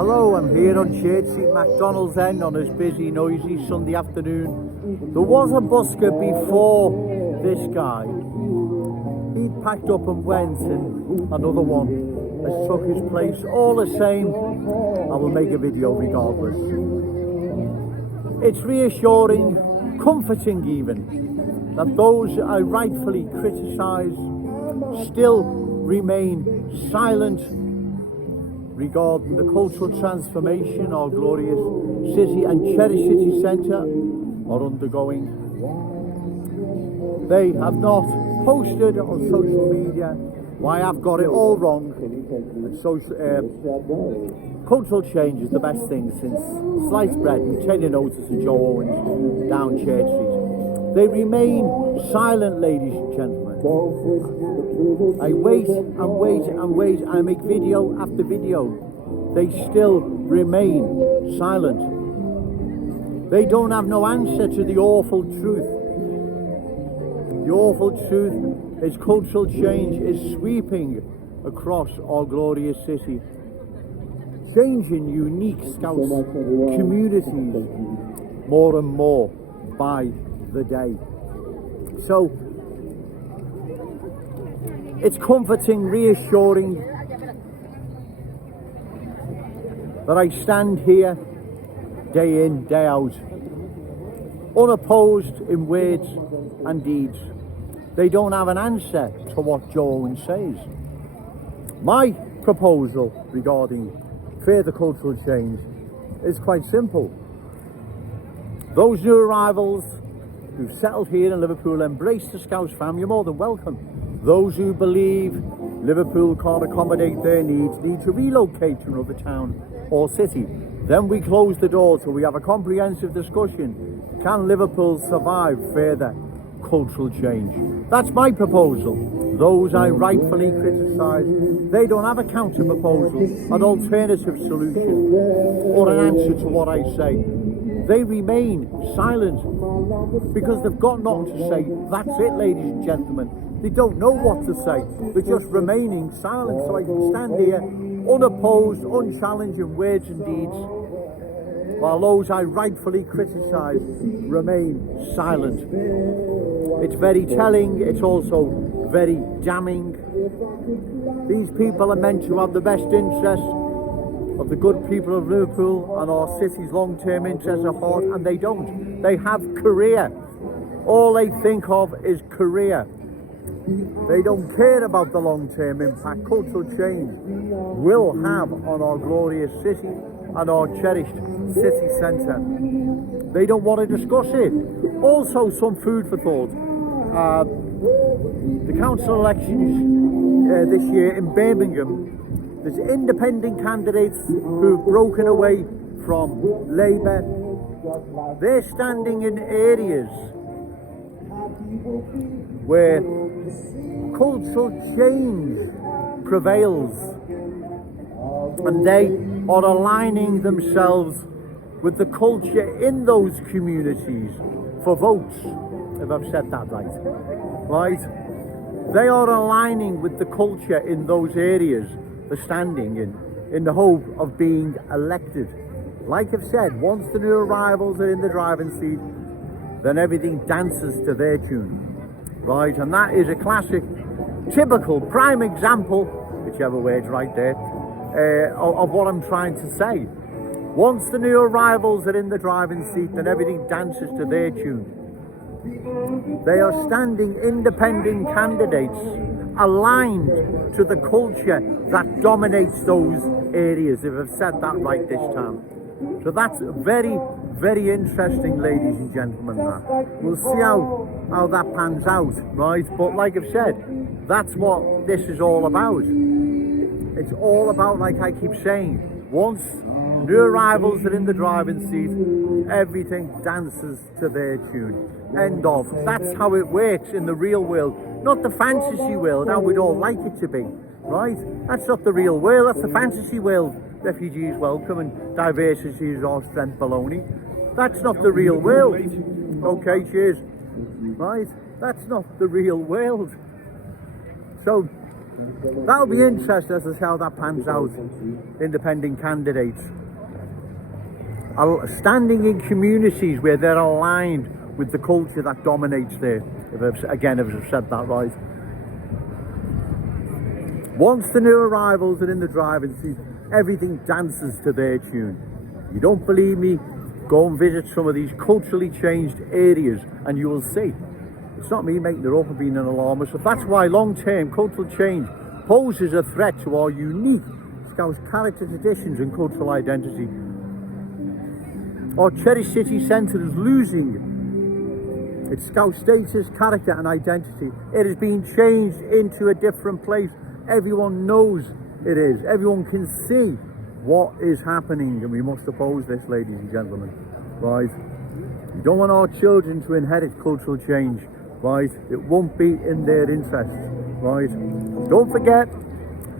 Hello, I'm here on Church Street, McDonald's End on this busy, noisy Sunday afternoon. There was a busker before this guy. He'd packed up and went, and another one has took his place. All the same, I will make a video regardless. It's reassuring, comforting even, that those I rightfully criticise still remain silent regarding the cultural transformation our glorious city and cherished city centre are undergoing. They have not posted on social media why I've got it all wrong, and cultural change is the best thing since sliced bread and tenure notice and Joe Owens down Church Street. They remain silent, ladies and gentlemen. I wait and wait and wait. I make video after video. They still remain silent. They don't have no answer to the awful truth. The awful truth is cultural change is sweeping across our glorious city, changing unique Scouse communities more and more by the day. So it's comforting, reassuring that I stand here day in, day out, unopposed in words and deeds. They don't have an answer to what Joe Owens says. My proposal regarding further cultural change is quite simple. Those new arrivals who've settled here in Liverpool, embrace the Scouse family, you're more than welcome. Those who believe Liverpool can't accommodate their needs need to relocate to another town or city. Then we close the door till we have a comprehensive discussion. Can Liverpool survive further cultural change? That's my proposal. Those I rightfully criticise, they don't have a counter proposal, an alternative solution, or an answer to what I say. They remain silent because they've got nothing to say. That's it, ladies and gentlemen. They don't know what to say. They're just remaining silent. So I can stand here unopposed, unchallenged in words and deeds, while those I rightfully criticise remain silent. It's very telling. It's also very damning. These people are meant to have the best interests of the good people of Liverpool and our city's long-term interests at heart, and they don't. They have career. All they think of is career. They don't care about the long-term impact cultural change will have on our glorious city and our cherished city centre. They don't want to discuss it. Also, some food for thought. The council elections this year in Birmingham, there's independent candidates who've broken away from Labour. They're standing in areas where cultural change prevails, and they are aligning themselves with the culture in those communities for votes, if I've said that right. They are aligning with the culture in those areas they're standing in the hope of being elected. Like I've said, once the new arrivals are in the driving seat, then everything dances to their tune, right? And that is a classic, typical, prime example, whichever word's right there, of what I'm trying to say. Once the new arrivals are in the driving seat, then everything dances to their tune. They are standing independent candidates aligned to the culture that dominates those areas, if I've said that right this time. So that's very, very interesting, ladies and gentlemen. We'll see how that pans out, right? But like I've said, that's what this is all about. It's all about, like I keep saying, once new arrivals are in the driving seat, everything dances to their tune. End of. That's how it works in the real world, not the fantasy world, how we'd all like it to be, right? That's not the real world, that's the fantasy world. Refugees welcome and diversity is our strength baloney. That's not the real world. Okay, cheers. Right? That's not the real world. So That'll be interesting as to how that pans out. Independent candidates are standing in communities where they're aligned with the culture that dominates there. If I've said that right. Once the new arrivals are in the driving seat, everything dances to their tune. You don't believe me? Go and visit some of these culturally changed areas and you will see. It's not me making it up and being an alarmist. So that's why long-term cultural change poses a threat to our unique Scouse character, traditions and cultural identity. Our cherished city centre is losing its Scouse status, character and identity. It is being changed into a different place. Everyone knows it is. Everyone can see what is happening, and we must oppose this, ladies and gentlemen, right? We don't want our children to inherit cultural change, right? It won't be in their interest, right? Don't forget,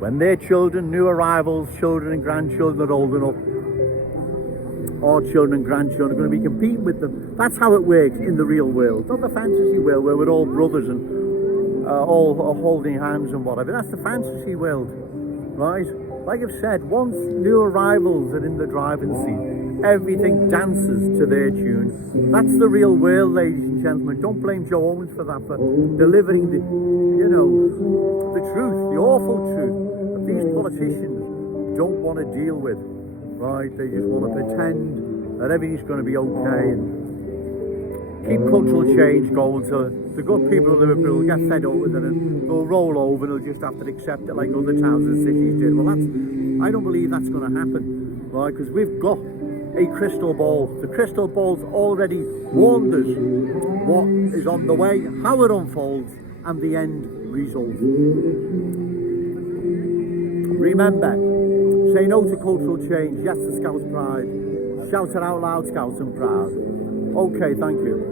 when their children, new arrivals, children and grandchildren are old enough, our children and grandchildren are going to be competing with them. That's how it works in the real world, not the fantasy world where we're all brothers and all holding hands and whatever. That's the fantasy world, right? Like I've said, once new arrivals are in the driving seat, everything dances to their tune. That's the real world, ladies and gentlemen. Don't blame Joe Owens for that, for delivering the, the truth, the awful truth that these politicians don't want to deal with, right? They just want to pretend that everything's going to be okay and keep cultural change going. So the good people of Liverpool will get fed up with it and they'll roll over and they'll just have to accept it like other towns and cities did. Well, I don't believe that's going to happen, right? Because we've got a crystal ball. The crystal ball's already warned us what is on the way, how it unfolds, and the end result. Remember, say no to cultural change, yes to Scouse pride. Shout it out loud, Scouts and proud. Okay, thank you.